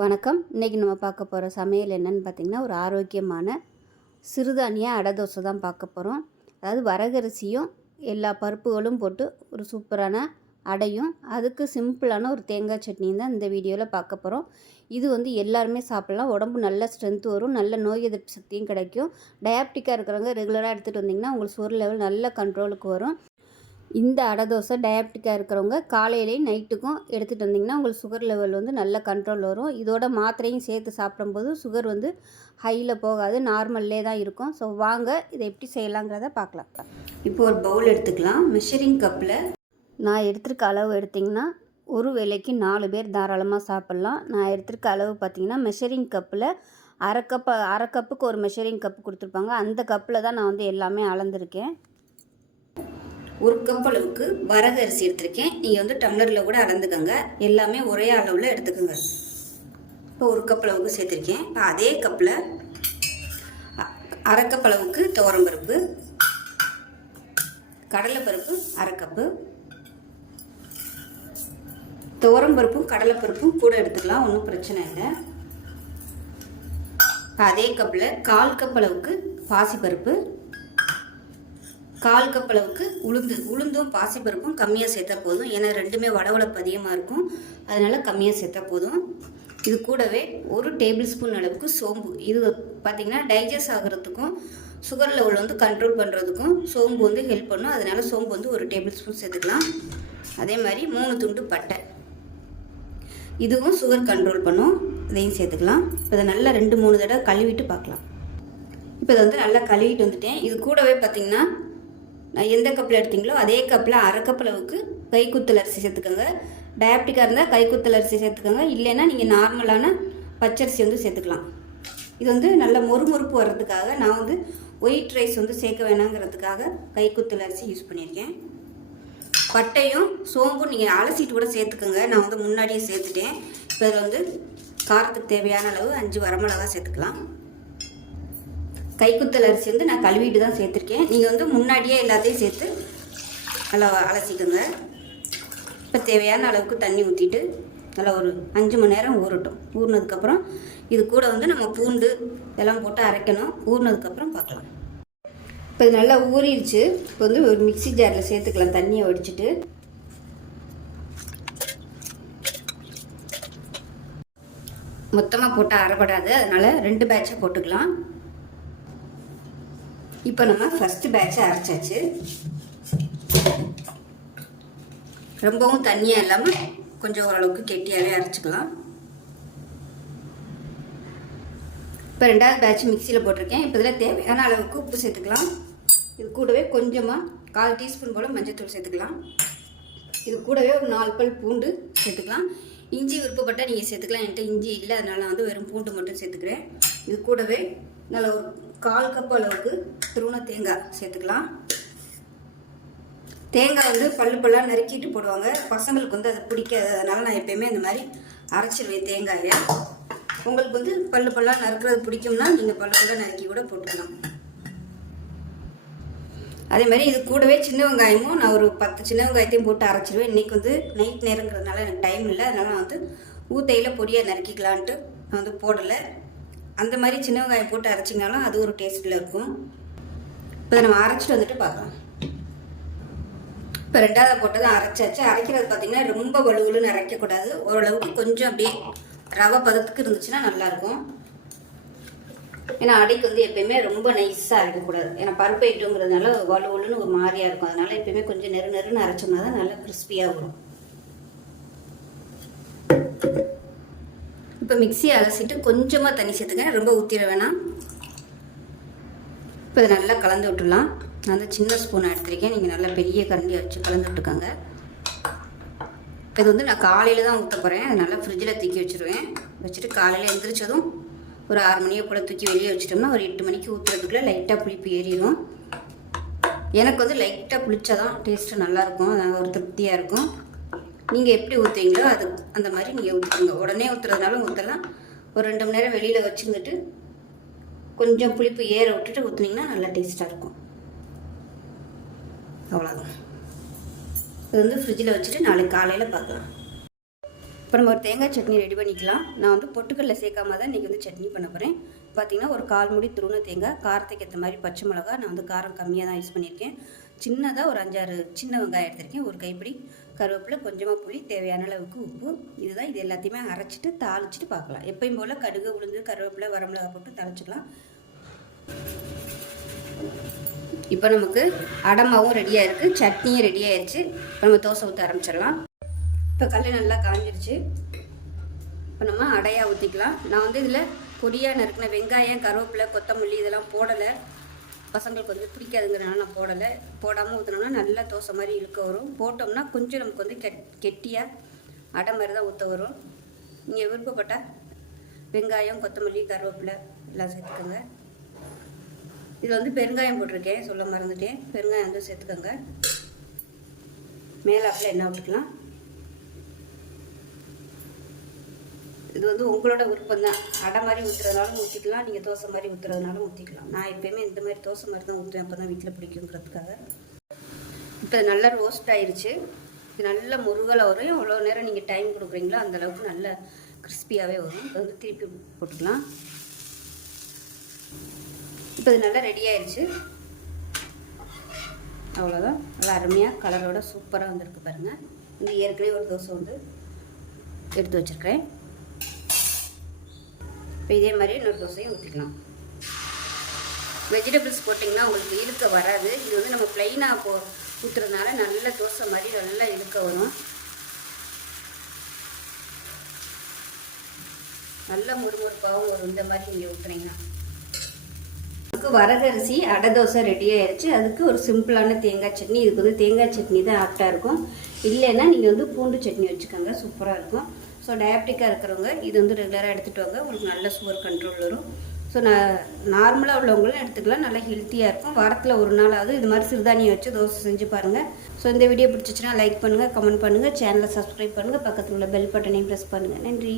வணக்கம். இன்றைக்கி நம்ம பார்க்க போகிற சமையல் என்னன்னு பார்த்திங்கன்னா ஒரு ஆரோக்கியமான சிறுதானிய அடை தோசை தான் பார்க்க போகிறோம் அதாவது வரகரிசியும் எல்லா பருப்புகளும் போட்டு ஒரு சூப்பரான அடையும். அதுக்கு சிம்பிளான ஒரு தேங்காய் சட்னியும் தான் இந்த வீடியோவில் பார்க்க போகிறோம் இது வந்து எல்லாருமே சாப்பிட்லாம். உடம்பு நல்ல ஸ்ட்ரென்த் வரும். நல்ல நோய் எதிர்ப்பு சக்தியும் கிடைக்கும். டயாப்டிக்காக இருக்கிறவங்க ரெகுலராக எடுத்துகிட்டு வந்திங்கன்னா உங்களுக்கு சுகர் லெவல் நல்ல கண்ட்ரோலுக்கு வரும். இந்த அடை தோசை டயாபிட்டிக்காக இருக்கிறவங்க காலையிலையும் நைட்டுக்கும் எடுத்துகிட்டு வந்திங்கன்னா உங்களுக்கு சுகர் லெவல் வந்து நல்ல கண்ட்ரோல் வரும். இதோட மாத்திரையும் சேர்த்து சாப்பிடும்போது சுகர் வந்து ஹையில் போகாது நார்மல்லே தான் இருக்கும். ஸோ வாங்க இதை எப்படி செய்யலாங்கிறத பார்க்கலாம். இப்போ ஒரு பவுல் எடுத்துக்கலாம். மெஷரிங் கப்பில் நான் எடுத்திருக்க அளவு எடுத்திங்கன்னா ஒரு வேளைக்கு நாலு பேர் தாராளமாக சாப்பிட்லாம். நான் எடுத்திருக்க அளவு பார்த்திங்கன்னா மெஷரிங் கப்பில் அரை கப்பு அரை கப்புக்கு ஒரு மெஷரிங் கப்பு கொடுத்துருப்பாங்க. அந்த கப்பில் தான் நான் வந்து எல்லாமே அளந்திருக்கேன். ஒரு கப் அளவுக்கு வரகு அரிசி எடுத்திருக்கேன். நீங்கள் வந்து டம்ளரில் கூட அளந்துக்கோங்க. எல்லாமே ஒரே அளவில் எடுத்துக்கோங்க. இப்போ ஒரு கப் அளவுக்கு சேர்த்துருக்கேன். இப்போ அதே கப்பில் அரை கப் அளவுக்கு துவரம்பருப்பு கடலைப்பருப்பு அரை கப்பு. துவரம்பருப்பும் கடலைப்பருப்பும் கூட எடுத்துக்கலாம். ஒன்றும் பிரச்சனை இல்லை. இப்போ அதே கப்பில் கால் கப் அளவுக்கு பாசிப்பருப்பு கால் கப் அளவுக்கு உளுந்து உளுந்தும் பாசிப்பருப்பும் கம்மியாக சேர்த்தா போதும். ஏன்னா ரெண்டுமே வளவளப்பு அதிகமாக இருக்கும். அதனால் கம்மியாக சேர்த்தா போதும். இது கூடவே ஒரு டேபிள் ஸ்பூன் அளவுக்கு சோம்பு. இது பார்த்திங்கன்னா டைஜஸ்ட் ஆகிறதுக்கும் சுகர் லெவல் வந்து கண்ட்ரோல் பண்ணுறதுக்கும் சோம்பு வந்து ஹெல்ப் பண்ணும். அதனால் சோம்பு வந்து ஒரு டேபிள் ஸ்பூன் சேர்த்துக்கலாம். அதே மாதிரி மூணு துண்டு பட்டை. இதுவும் சுகர் கண்ட்ரோல் பண்ணும். இதையும் சேர்த்துக்கலாம். இப்போ இதை நல்லா ரெண்டு மூணு தடவை கழுவிட்டு பார்க்கலாம். இப்போ இதை வந்து நல்லா கழுவிட்டு வந்துட்டேன். இது கூடவே பார்த்திங்கன்னா எந்த கப்பில் எடுத்தீங்களோ அதே கப்பில் அரை கப் அளவுக்கு கைக்குத்தல் அரிசி சேர்த்துக்கோங்க. டயபெட்டிக்காக இருந்தால் கைக்குத்தல் அரிசி சேர்த்துக்கோங்க. இல்லைன்னா நீங்கள் நார்மலான பச்சரிசி வந்து சேர்த்துக்கலாம். இது வந்து நல்ல மொறுமொறுப்பு வர்றதுக்காக நான் வந்து ஒயிட் ரைஸ் வந்து சேர்க்க வேணாங்கிறதுக்காக கைக்குத்தல் அரிசி யூஸ் பண்ணியிருக்கேன். பட்டையும் சோம்பும் நீங்கள் அலசிட்டு கூட சேர்த்துக்கோங்க. நான் வந்து முன்னாடியே சேர்த்துட்டேன். இப்போ வந்து காரத்துக்கு தேவையான அளவு அஞ்சு வரமிளகா சேர்த்துக்கலாம். கைக்குத்தல் அரிசி வந்து நான் கழுவிட்டு தான் சேர்த்துருக்கேன். நீங்கள் வந்து முன்னாடியே எல்லாத்தையும் சேர்த்து நல்லா அலசிக்கோங்க. இப்போ தேவையான அளவுக்கு தண்ணி ஊற்றிட்டு நல்லா ஒரு அஞ்சு மணி நேரம் ஊறட்டும். ஊறினதுக்கப்புறம் இது கூட வந்து நம்ம பூண்டு இதெல்லாம் போட்டு அரைக்கணும். ஊறினதுக்கப்புறம் பார்க்கலாம். இப்போ இது நல்லா ஊறிடுச்சு. இப்போ வந்து ஒரு மிக்சி ஜாரில் சேர்த்துக்கலாம். தண்ணியை வடிச்சிட்டு. மொத்தமாக போட்டால் அரைப்படாது. அதனால் ரெண்டு பேட்சாக போட்டுக்கலாம். இப்போ நம்ம ஃபஸ்ட்டு பேட்சை அரைச்சாச்சு. ரொம்பவும் தண்ணியாக இல்லாமல் கொஞ்சம் ஓரளவுக்கு கெட்டியாகவே அரைச்சிக்கலாம். இப்போ ரெண்டாவது பேட்ச் மிக்சியில் போட்டிருக்கேன். இப்போ இதில் தேவையான அளவுக்கு உப்பு சேர்த்துக்கலாம். இது கூடவே கொஞ்சமாக கால் டீஸ்பூன் போல் மஞ்சள்தூள் சேர்த்துக்கலாம். இது கூடவே ஒரு நாலு பல் பூண்டு சேர்த்துக்கலாம். இஞ்சி விருப்பப்பட்டால் நீங்கள் சேர்த்துக்கலாம். என்கிட்ட இஞ்சி இல்லை. அதனால் வந்து வெறும் பூண்டு மட்டும் சேர்த்துக்கிறேன். இது கூடவே நல்ல ஒரு கால் கப் அளவுக்கு திருவண தேங்காய் சேர்த்துக்கலாம். தேங்காய் வந்து பல்லு பல்லாக நறுக்கிட்டு போடுவாங்க. பசங்களுக்கு வந்து அது பிடிக்காது அதனால் நான் எப்பயுமே இந்த மாதிரி அரைச்சிடுவேன் தேங்காயை. உங்களுக்கு வந்து பல்லு பல்லாக நறுக்கிறது பிடிக்கும்னா நீங்கள் பல்லு பல்லாக நறுக்கி கூட போட்டுக்கலாம். அதே மாதிரி இது கூடவே சின்ன வெங்காயமும் நான் ஒரு பத்து சின்ன வெங்காயத்தையும் போட்டு அரைச்சிடுவேன் இன்றைக்கி வந்து நைட் நேரங்கிறதுனால எனக்கு டைம் இல்லை. அதனால் நான் வந்து ஊத்தையில் பொடியாக நறுக்கிக்கலான்ட்டு நான் வந்து போடலை. அந்த மாதிரி சின்ன வெங்காயம் போட்டு அரைச்சிங்கனாலும் அது ஒரு டேஸ்ட்டில் இருக்கும். இப்போ நம்ம அரைச்சிட்டு வந்துட்டு பார்க்கலாம். இப்போ ரெண்டாவது போட்டு தான் அரைச்சாச்சு. அரைக்கிறது பார்த்திங்கன்னா ரொம்ப வலுவலுன்னு அரைக்கக்கூடாது. ஓரளவுக்கு கொஞ்சம் அப்படியே ரவை பதத்துக்கு இருந்துச்சுன்னா நல்லாயிருக்கும். ஏன்னா அடைக்கு வந்து எப்பயுமே ரொம்ப நைஸாக அரைக்கக்கூடாது. ஏன்னா பருப்பு ஐட்டங்கிறதுனால வலுவலுன்னு ஒரு மாதிரியாக இருக்கும். அதனால் எப்பயுமே கொஞ்சம் நெரு நெருன்னு அரைச்சோம்னா தான் நல்லா கிறிஸ்பியாக வரும். இப்போ மிக்சியை அலசிட்டு கொஞ்சமாக தண்ணி சேர்த்துக்கிறேன் ரொம்ப ஊற்றிட வேணாம். இப்போ இதை நல்லா கலந்து விட்டுடலாம். நான் வந்து சின்ன ஸ்பூனை எடுத்திருக்கேன். நீங்கள் நல்லா பெரிய கரண்டியை வச்சு கலந்து விட்டுக்கோங்க. இப்போ இது வந்து நான் காலையில் தான் ஊற்ற போகிறேன் அதனால் ஃப்ரிட்ஜில் தூக்கி வச்சுருவேன். வச்சுட்டு காலையில் எந்திரிச்சதும் ஒரு ஆறு மணியை போல் தூக்கி வெளியே வச்சிட்டோம்னா ஒரு எட்டு மணிக்கு ஊற்றுறதுக்குள்ளே லைட்டாக புளிப்பு ஏறிடும். எனக்கு வந்து லைட்டாக புளிச்சா தான் டேஸ்ட்டு நல்லாயிருக்கும் அது ஒரு திருப்தியாக இருக்கும். நீங்கள் எப்படி ஊற்றுவீங்களோ அது அந்த மாதிரி நீங்கள் ஊற்றுங்க உடனே ஊற்றுறதுனால ஊற்றலாம் ஒரு ரெண்டு மணி நேரம் வெளியில் வச்சுருந்துட்டு கொஞ்சம் புளிப்பு ஏற விட்டுட்டு ஊற்றுனீங்கன்னா நல்லா டேஸ்ட்டாக இருக்கும். அவ்வளோதான் இது வந்து ஃப்ரிட்ஜில் வச்சுட்டு நாளைக்கு காலையில் பார்க்கலாம். இப்போ நம்ம ஒரு தேங்காய் சட்னி ரெடி பண்ணிக்கலாம். நான் வந்து பொட்டுக்கல்ல சேர்க்காம தான் இன்றைக்கி வந்து சட்னி பண்ண போகிறேன் பார்த்தீங்கன்னா ஒரு கால் முடி துருண தேங்காய் காரத்துக்கு ஏற்ற மாதிரி பச்சை மிளகா நான் வந்து காரம் கம்மியாக தான் யூஸ் பண்ணியிருக்கேன். சின்னதாக ஒரு அஞ்சாறு சின்ன வெங்காயம் எடுத்திருக்கேன். ஒரு கைப்பிடி கருவேப்பிலை கொஞ்சமாக புளி தேவையான அளவுக்கு உப்பு. இதுதான் இது எல்லாத்தையுமே அரைச்சிட்டு தாளிச்சிட்டு பார்க்கலாம். எப்பயும் போல் கடுகு உளுந்து கருவேப்பிலை வரமிளகா போட்டு தாளிச்சிக்கலாம். இப்போ நமக்கு அடமாவும் ரெடியாக இருக்குது சட்னியும் ரெடி ஆயிடுச்சு இப்போ நம்ம தோசை ஊற்ற ஆரம்பிச்சிடலாம். இப்போ கல் நல்லா காஞ்சிருச்சு. இப்போ நம்ம அடையாக ஊற்றிக்கலாம் நான் வந்து இதில் பொடியாக நறுக்கின வெங்காயம் கருவேப்பிலை கொத்தமல்லி இதெல்லாம் போடலை. பசங்களுக்கு வந்து பிடிக்காதுங்கிறனால நான் போடலை. போடாமல் ஊற்றினோம்னா நல்லா தோசை மாதிரி இழுக்க வரும். போட்டோம்னா கொஞ்சம் நமக்கு வந்து கெட் கெட்டியாக அடை மாதிரி தான் ஊற்ற வரும். நீங்கள் விருப்பப்பட்டால் வெங்காயம் கொத்தமல்லி கருவேப்பிலை எல்லாம் சேர்த்துக்கோங்க. இதில் வந்து பெருங்காயம் போட்டிருக்கேன் சொல்ல மறந்துட்டேன். பெருங்காயம் வந்து சேர்த்துக்கோங்க. மேலாப்பில் என்ன விட்டுக்கலாம் இது வந்து உங்களோட விருப்பம் தான் அடை மாதிரி ஊற்றுறதுனாலும் ஊற்றிக்கலாம் நீங்கள் தோசை மாதிரி ஊற்றுறதுனாலும் ஊற்றிக்கலாம் நான் எப்பயுமே இந்த மாதிரி தோசை மாதிரி தான் ஊற்றுவேன் அப்போ தான் வீட்டில் பிடிக்குங்கிறதுக்காக. இப்போ நல்லா ரோஸ்ட் ஆயிடுச்சு இது நல்ல முருகலாக வரும். எவ்வளோ நேரம் நீங்கள் டைம் கொடுக்குறீங்களோ அந்த அளவுக்கு நல்ல கிறிஸ்பியாகவே வரும். இப்போ வந்து திருப்பி போட்டுக்கலாம். இப்போ இது நல்லா ரெடி ஆயிடுச்சு அவ்வளோதான் நல்லா அருமையாக கலரோட சூப்பராக வந்திருக்கு பாருங்கள் இந்த ஏற்கனவே ஒரு தோசை வந்து எடுத்து வச்சுருக்கேன் இப்போ இதே மாதிரி இன்னொரு தோசையும் ஊற்றிக்கலாம் வெஜிடபிள்ஸ் போட்டிங்கன்னா உங்களுக்கு இழுக்க வராது. இது வந்து நம்ம ப்ளைனாக போ ஊற்றுறதுனால நல்ல தோசை மாதிரி நல்லா இழுக்க வரும். நல்ல முறுமுறுப்பாகவும் வரும். இந்த மாதிரி நீங்கள் ஊற்றுனீங்கன்னா அதுக்கு வரகரிசி அடை தோசை ரெடி ஆயிடுச்சு அதுக்கு ஒரு சிம்பிளான தேங்காய் சட்னி. இதுக்கு வந்து தேங்காய் சட்னி தான் ஆப்டாக இருக்கும். இல்லைன்னா நீங்கள் வந்து பூண்டு சட்னி வச்சுக்கோங்க. சூப்பராக இருக்கும். ஸோ டயபெட்டிக்காக இருக்கிறவங்க இது வந்து ரெகுலராக எடுத்துகிட்டு வாங்க. உங்களுக்கு நல்ல சுகர் கண்ட்ரோல் வரும். ஸோ நான் நார்மலாக உள்ளவங்களும் எடுத்துக்கலாம். நல்லா ஹெல்த்தியாக இருக்கும். வாரத்தில் ஒரு நாளாவது இது மாதிரி சிறுதானியம் வச்சு தோசை செஞ்சு பாருங்கள் ஸோ இந்த வீடியோ பிடிச்சிச்சுன்னா லைக் பண்ணுங்கள் கமெண்ட் பண்ணுங்கள் சேனலை சப்ஸ்கிரைப் பண்ணுங்கள் பக்கத்தில் உள்ள பெல் பட்டனையும் ப்ரெஸ் பண்ணுங்கள் நன்றி.